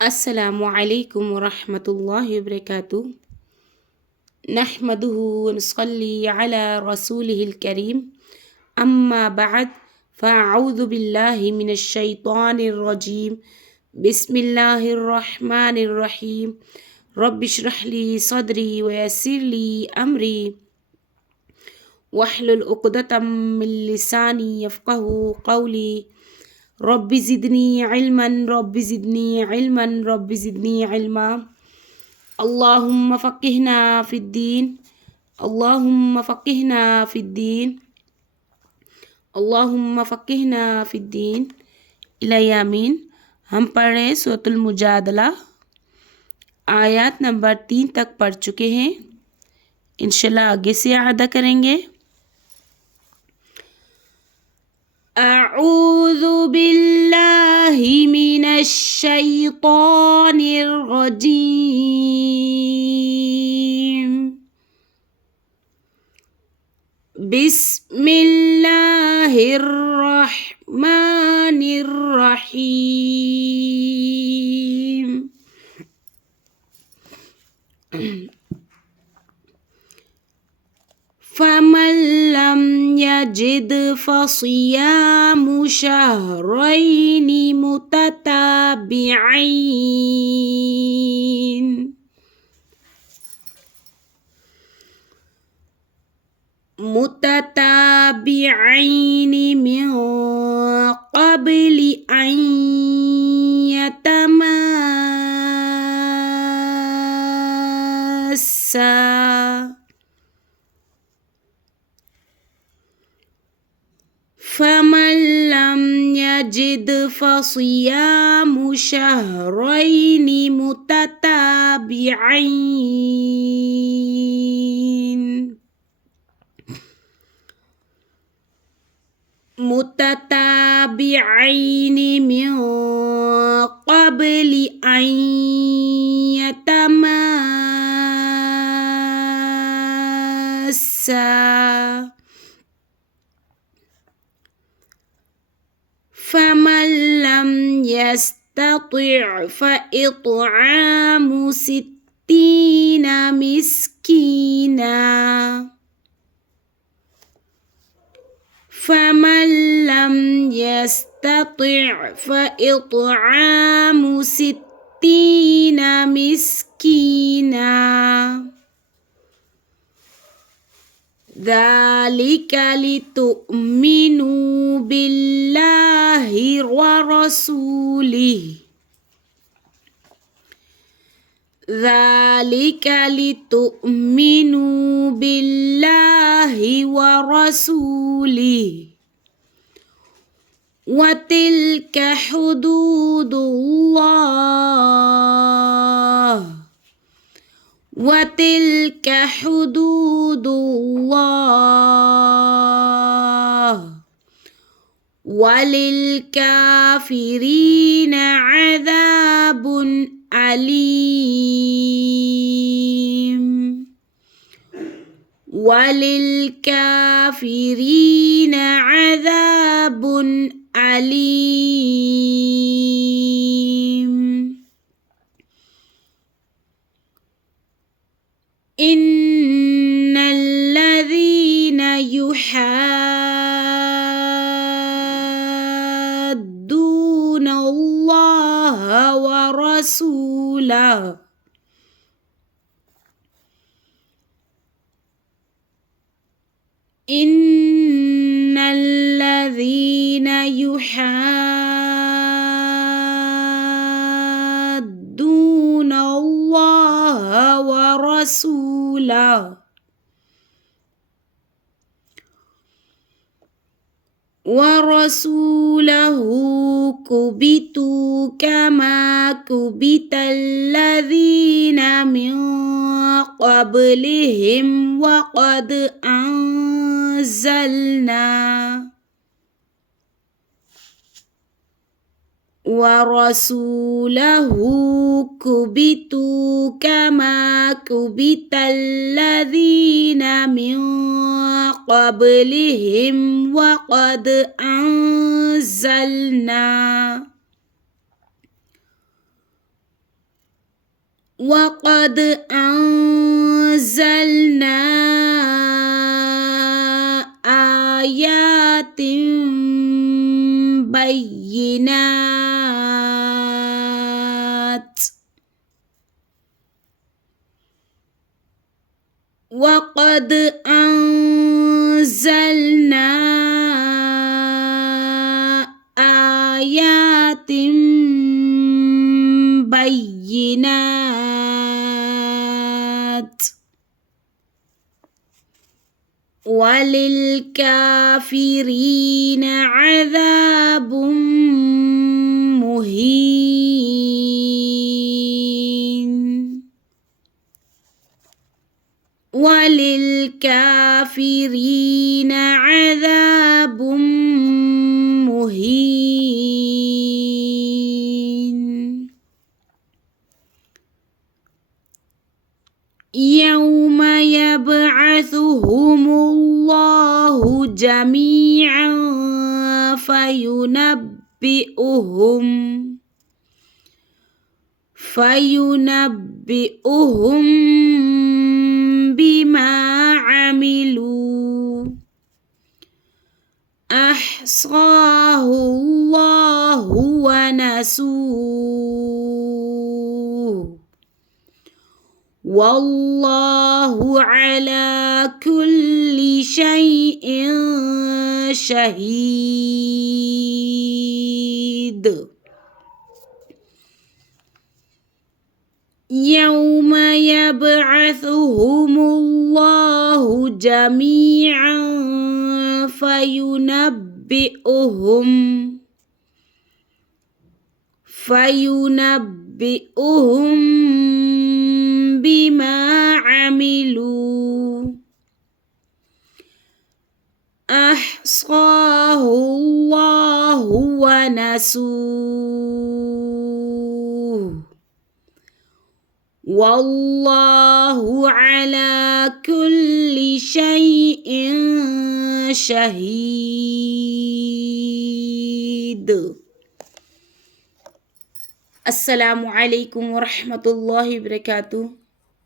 अस्सलामु अलैकुम वरहमतुल्लाहि वबरकातुह। नहमदुहु व नुसल्ली अला रसूलिहिल करीम। अम्मा बअद फ़अऊज़ु बिल्लाहि मिनश शैतानिर रजीम। बिस्मिल्लाहिर रहमानिर रहीम। रब्बिश्रह ली सदरी व यस्सिर ली अमरी वहलुल उक़दतम मिन लिसानी यफ़क़हू क़ौली। रब्बि ज़िदनी इल्मन रब्बि ज़िदनी इल्मन रब्बि ज़िदनी इल्मा। अल्लाहुम्मा फ़क़िहना फ़िद्दीन अल्लाहुम्मा फ़क़िहना फ़िद्दीन अल्लाहुम्मा फ़क़िहना फ़िद्दीन। इलायामीन। हम पढ़ रहे हैं सूरतुल मुजादला, आयत नंबर 3 तक पढ़ चुके हैं। इंशाल्लाह आगे से अदा करेंगे। अऊज़ु बिल्लाहि मिनश शैतानिर रजीम। बिस्मिल्लाहिर रहमानिर रहीम। फमन लम यजिद फसियामु शहरैनि मुतताबिऐन मिन क़ब्लि अन यतमस्सा। फमन लम यजिद फसियामु शहरैनि मुतताबिऐन मिन क़ब्लि अन यतमस्सा। फमन लम यस्ततिअ फ़इत्आमु सित्तीन मिस्कीना। फमन लम यस्ततिअ फ़इत्आमु सित्तीन मिस्कीना। ذلك لتؤمنوا بالله ورسوله ذلك لتؤمنوا بالله ورسوله وتلك حدود الله وتلك حدود الله وللكافرين عذاب أليم وللكافرين عذاب أليم. إن الذين يحادون الله ورسوله إن الذين يحادون الله ورسوله كبتوا كما كبت الذين من قبلهم وقد أنزلنا ورسوله كبتوا كما كبت الذين من قبلهم وقد أنزلنا وقد أنزلنا آيات بينات وقد أنزلنا آيات بينات وللكافرين عذاب مهين وللكافرين عذاب مهين يوم يبعثهم الله جميعا فينبئهم بما عملوا أحصاه الله ونسوه والله على كل شيء شهيد يوم يبعثهم الله جميعا فينبئهم بما عملوا أحصاه الله ونسوه والله على كل شيء شهيد. السلام عليكم ورحمة الله وبركاته.